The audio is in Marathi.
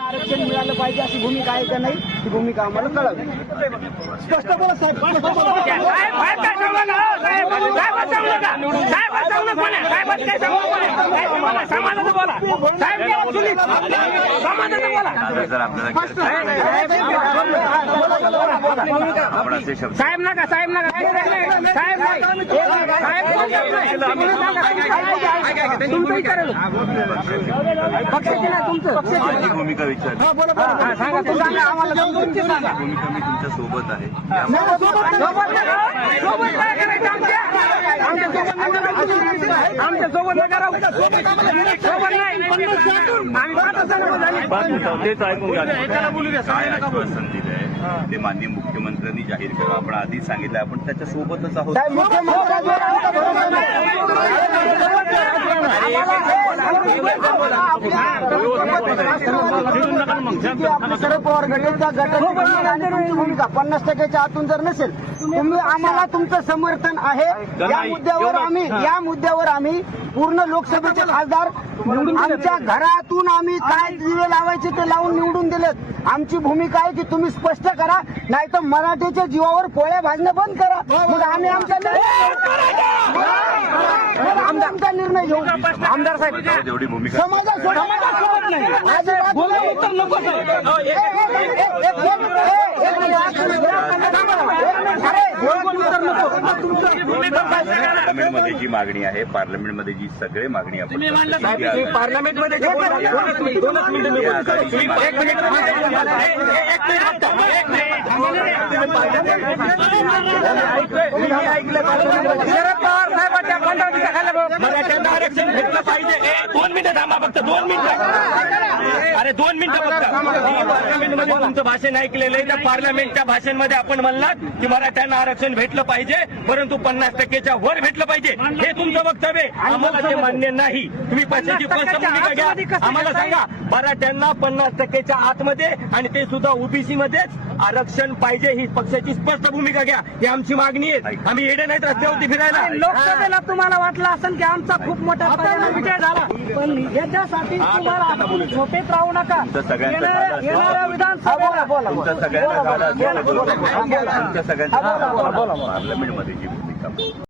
आरक्षण मिळालं पाहिजे अशी भूमिका आहे का नाही ती भूमिका आम्हाला कळावी. स्पष्ट बोला साहेब. साहेब नका? साहेब नका? साहेब नका? कोणी साहेब काय सांगू नका? तुमचं विचारेल भूमिका मी तुमच्यासोबत आहे. तेच ऐकून दिलंय ते माननीय मुख्यमंत्र्यांनी जाहीर केलं आपण आधी सांगितलं आपण त्याच्या सोबतच आहोत साहेब मुख्यमंत्र्यांवर आमचा भरोसा नाही. आपले शरद पवार गटाची तुमची भूमिका पन्नास टक्क्याच्या आतून जर नसेल तुम्ही आम्हाला तुमचं समर्थन आहे. या मुद्द्यावर आम्ही या मुद्द्यावर आम्ही पूर्ण लोकसभेचे खासदार आमच्या घरातून आम्ही काय दिवे लावायचे ते लावून निवडून दिलेत. आमची भूमिका आहे की तुम्ही स्पष्ट करा नाही तर मराठीच्या जीवावर पोळ्या भाजणं बंद करा. मग आम्ही आमचा आमचा निर्णय घेऊ आमदार साहेब एवढी भूमिका समाजासोबत समाजासोबत नाही अजिबात उत्तर नको पार्लमेंटमध्ये जी मागणी आहे पार्लमेंटमध्ये जी सगळे मागणी आपण पार्लमेंटमध्ये दोनच मिनिटं, दोनच मिनिटं. एक मिनिट एक मिनिट एक मिनिट शरद पवार साहेबांच्या मराठ्यांना आरक्षण भेटलं पाहिजे. दोन मिनिटं थांबा फक्त दोन मिनिटं. अरे दोन मिनिटं फक्त. तुमचं भाषण ऐकलेलं आहे त्या पार्लमेंटच्या भाषणमध्ये आपण म्हणलात की मराठ्यांना आरक्षण भेटलं पाहिजे परंतु पन्नास टक्केच्या वर भेटलं पाहिजे. हे तुमचं वक्तव्य. आम्हाला ते मान्य नाही. तुम्ही पक्षाची स्पष्ट भूमिका घ्या. आम्हाला सांगा मराठ्यांना पन्नास टक्केच्या आतमध्ये आणि ते सुद्धा ओबीसी मध्येच आरक्षण पाहिजे ही पक्षाची स्पष्ट भूमिका घ्या. ही आमची मागणी आहे. आम्ही येडे नाहीत रस्त्यावरती फिरायला. लोकसभेला तुम्हाला वाटलं असेल की आमचा खूप मोठा परिणाम विजय झाला. पण याच्यासाठी तुम्हाला आपण झोपेत राहू नका. येणाऱ्या-. विधानसभेला पार्लमेंटमध्ये जी भूमिका